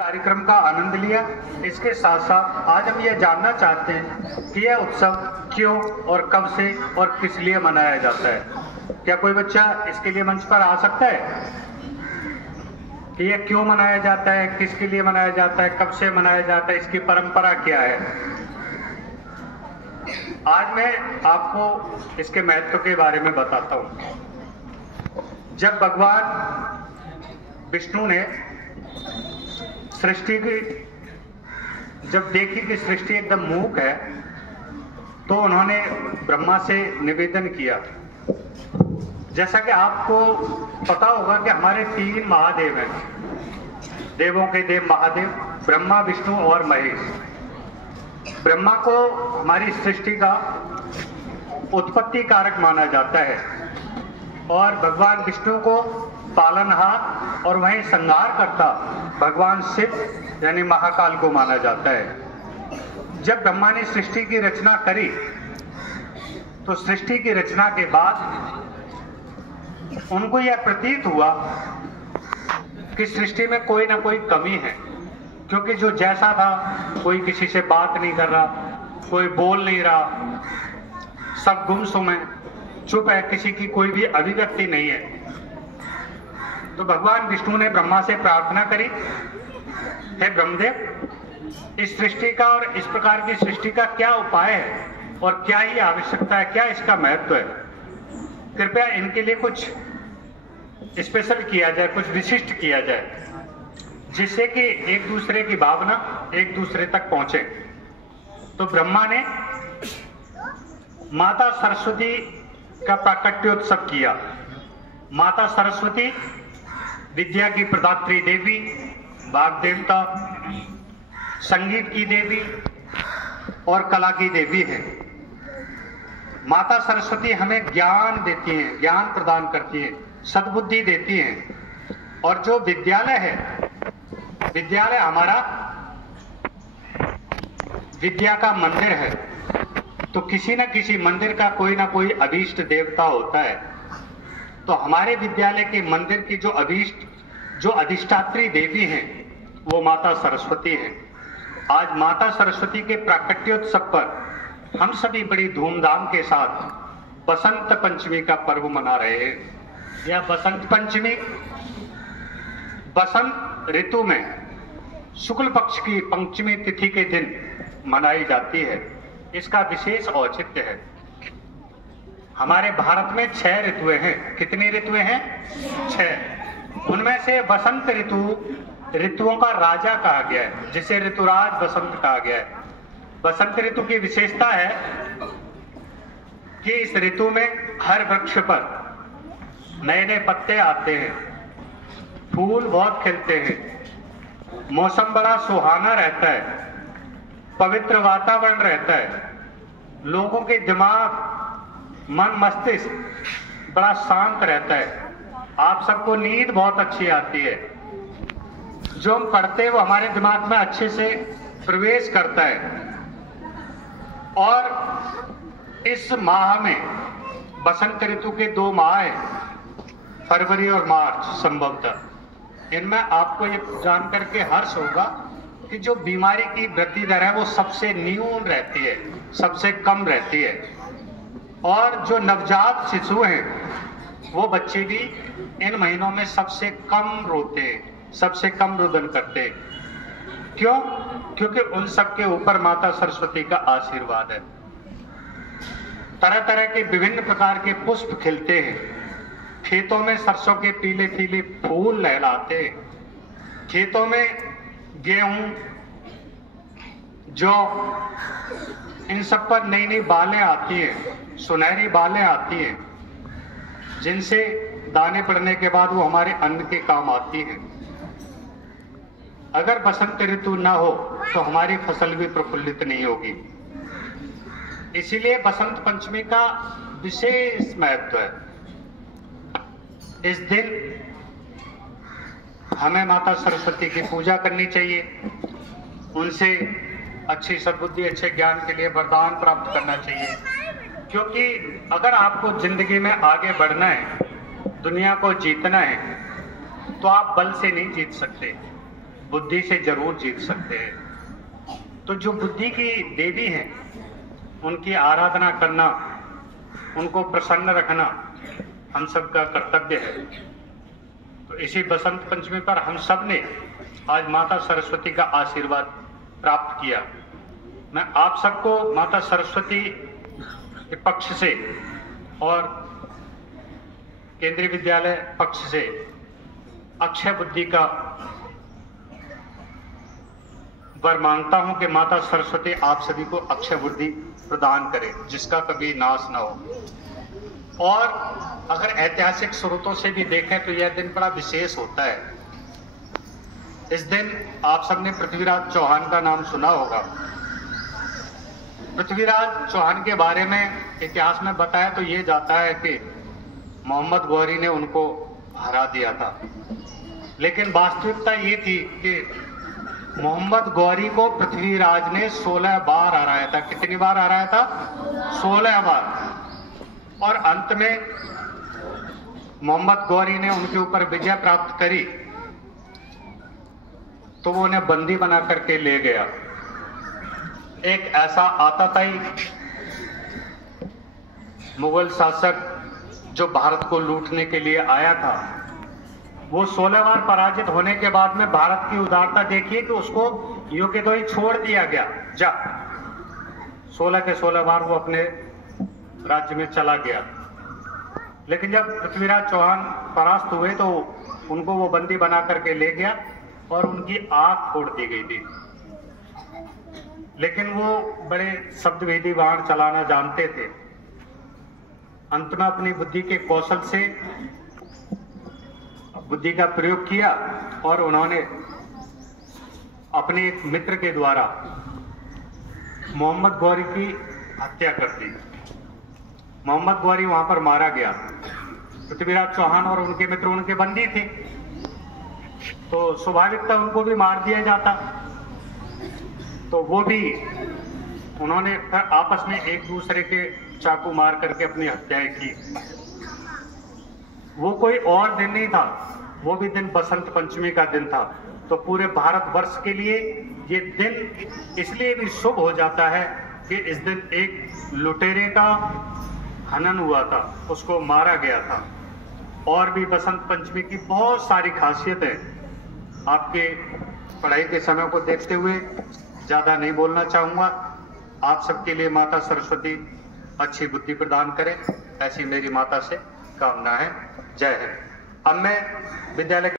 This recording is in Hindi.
कार्यक्रम का आनंद लिया। इसके साथ साथ आज हम यह जानना चाहते हैं कि यह उत्सव क्यों और कब से और किस लिए मनाया जाता है। क्या कोई बच्चा इसके लिए मंच पर आ सकता है कि यह क्यों मनाया जाता है, किसके लिए मनाया जाता है, कब से मनाया जाता है, इसकी परंपरा क्या है। आज मैं आपको इसके महत्व के बारे में बताता हूं। जब भगवान विष्णु ने सृष्टि की जब देखी कि सृष्टि एकदम मूक है, तो उन्होंने ब्रह्मा से निवेदन किया। जैसा कि आपको पता होगा कि हमारे 3 महादेव हैं, देवों के देव महादेव, ब्रह्मा, विष्णु और महेश। ब्रह्मा को हमारी सृष्टि का उत्पत्ति कारक माना जाता है और भगवान विष्णु को पालनहार और वहीं संहार करता भगवान शिव यानी महाकाल को माना जाता है। जब ब्रह्मा ने सृष्टि की रचना करी तो सृष्टि की रचना के बाद उनको यह प्रतीत हुआ कि सृष्टि में कोई ना कोई कमी है, क्योंकि जो जैसा था, कोई किसी से बात नहीं कर रहा, कोई बोल नहीं रहा, सब गुमसुम है, चुप है, किसी की कोई भी अभिव्यक्ति नहीं है। तो भगवान विष्णु ने ब्रह्मा से प्रार्थना करी, हे ब्रह्मदेव, इस सृष्टि का और इस प्रकार की सृष्टि का क्या उपाय है और क्या ही आवश्यकता है, क्या इसका महत्व है। कृपया इनके लिए कुछ स्पेशल किया जाए, कुछ विशिष्ट किया जाए, जिससे कि एक दूसरे की भावना एक दूसरे तक पहुंचे। तो ब्रह्मा ने माता सरस्वती का प्राकट्योत्सव किया। माता सरस्वती विद्या की प्रदात्री देवी, वाग देवता, संगीत की देवी और कला की देवी है। माता सरस्वती हमें ज्ञान देती हैं, ज्ञान प्रदान करती है, सद्बुद्धि देती हैं। और जो विद्यालय है, विद्यालय हमारा विद्या का मंदिर है, तो किसी न किसी मंदिर का कोई ना कोई अभीष्ट देवता होता है। तो हमारे विद्यालय के मंदिर की जो अधिष्ठात्री देवी हैं, वो माता सरस्वती हैं। आज माता सरस्वती के प्राकट्योत्सव पर हम सभी बड़ी धूमधाम के साथ बसंत पंचमी का पर्व मना रहे हैं। यह बसंत पंचमी बसंत ऋतु में शुक्ल पक्ष की पंचमी तिथि के दिन मनाई जाती है। इसका विशेष औचित्य है। हमारे भारत में 6 ऋतुएं हैं। कितनी ऋतुएं हैं? 6। उनमें से बसंत ऋतु ऋतुओं का राजा कहा गया है, जिसे ऋतुराज बसंत कहा गया है। बसंत ऋतु की विशेषता है कि इस ऋतु में हर वृक्ष पर नए नए पत्ते आते हैं, फूल बहुत खिलते हैं, मौसम बड़ा सुहाना रहता है, पवित्र वातावरण रहता है, लोगों के दिमाग, मन, मस्तिष्क बड़ा शांत रहता है। आप सबको नींद बहुत अच्छी आती है। जो हम पढ़ते हैं वो हमारे दिमाग में अच्छे से प्रवेश करता है। और इस माह में बसंत ऋतु के 2 माह हैं, फरवरी और मार्च संभवतः। इनमें आपको ये जान करके हर्ष होगा कि जो बीमारी की वृद्धि दर है वो सबसे न्यून रहती है, सबसे कम रहती है। और जो नवजात शिशु हैं, वो बच्चे भी इन महीनों में सबसे कम रोते हैं, सबसे कम रुदन करते हैं। क्यों? क्योंकि उन सबके ऊपर माता सरस्वती का आशीर्वाद है। तरह तरह के विभिन्न प्रकार के पुष्प खिलते हैं, खेतों में सरसों के पीले पीले फूल लहराते हैं, खेतों में गेहूं, जौ, इन सब पर नई नई बालें आती हैं, सुनहरी बालें आती हैं, जिनसे दाने पड़ने के बाद वो हमारे अन्न के काम आती हैं। अगर बसंत ऋतु ना हो तो हमारी फसल भी प्रफुल्लित नहीं होगी। इसीलिए बसंत पंचमी का विशेष महत्व है। इस दिन हमें माता सरस्वती की पूजा करनी चाहिए, उनसे अच्छी सद्बुद्धि, अच्छे ज्ञान के लिए वरदान प्राप्त करना चाहिए। क्योंकि अगर आपको जिंदगी में आगे बढ़ना है, दुनिया को जीतना है, तो आप बल से नहीं जीत सकते। बुद्धि से जरूर जीत सकते हैं। तो जो बुद्धि की देवी हैं, उनकी आराधना करना, उनको प्रसन्न रखना हम सबका कर्तव्य है। तो इसी बसंत पंचमी पर हम सब ने आज माता सरस्वती का आशीर्वाद प्राप्त किया। मैं आप सबको माता सरस्वती के पक्ष से और केंद्रीय विद्यालय पक्ष से अक्षय बुद्धि का वर मांगता हूं कि माता सरस्वती आप सभी को अक्षय बुद्धि प्रदान करे, जिसका कभी नाश ना हो। और अगर ऐतिहासिक स्रोतों से भी देखें तो यह दिन बड़ा विशेष होता है। इस दिन आप सबने पृथ्वीराज चौहान का नाम सुना होगा। पृथ्वीराज चौहान के बारे में इतिहास में बताया तो ये जाता है कि मोहम्मद गौरी ने उनको हरा दिया था, लेकिन वास्तविकता ये थी कि मोहम्मद गौरी को पृथ्वीराज ने 16 बार हराया था। कितनी बार हराया था? 16 बार। और अंत में मोहम्मद गौरी ने उनके ऊपर विजय प्राप्त करी तो वो उन्हें बंदी बना करके ले गया। एक ऐसा आताताई मुगल शासक जो भारत को लूटने के लिए आया था, वो 16 बार पराजित होने के बाद में भारत की उदारता देखिए कि उसको यूं के तो ही छोड़ दिया गया। जा 16 के 16 बार वो अपने राज्य में चला गया। लेकिन जब पृथ्वीराज चौहान परास्त हुए तो उनको वो बंदी बना करके ले गया और उनकी आंख फोड़ दी गई थी। लेकिन वो बड़े शब्दभेदी बाण चलाना जानते थे। अंत में अपनी बुद्धि के कौशल से बुद्धि का प्रयोग किया और उन्होंने अपने एक मित्र के द्वारा मोहम्मद गौरी की हत्या कर दी। मोहम्मद गौरी वहां पर मारा गया। पृथ्वीराज चौहान और उनके मित्र उनके बंदी थे, तो स्वाभाविक था उनको भी मार दिया जाता। तो वो भी उन्होंने फिर आपस में एक दूसरे के चाकू मार करके अपनी हत्याएं की। वो कोई और दिन नहीं था, वो भी दिन बसंत पंचमी का दिन था। तो पूरे भारतवर्ष के लिए ये दिन इसलिए भी शुभ हो जाता है कि इस दिन एक लुटेरे का हनन हुआ था, उसको मारा गया था। और भी बसंत पंचमी की बहुत सारी खासियतें। आपके पढ़ाई के समय को देखते हुए ज्यादा नहीं बोलना चाहूंगा। आप सबके लिए माता सरस्वती अच्छी बुद्धि प्रदान करें, ऐसी मेरी माता से कामना है। जय हिंद। अब मैं विद्यालय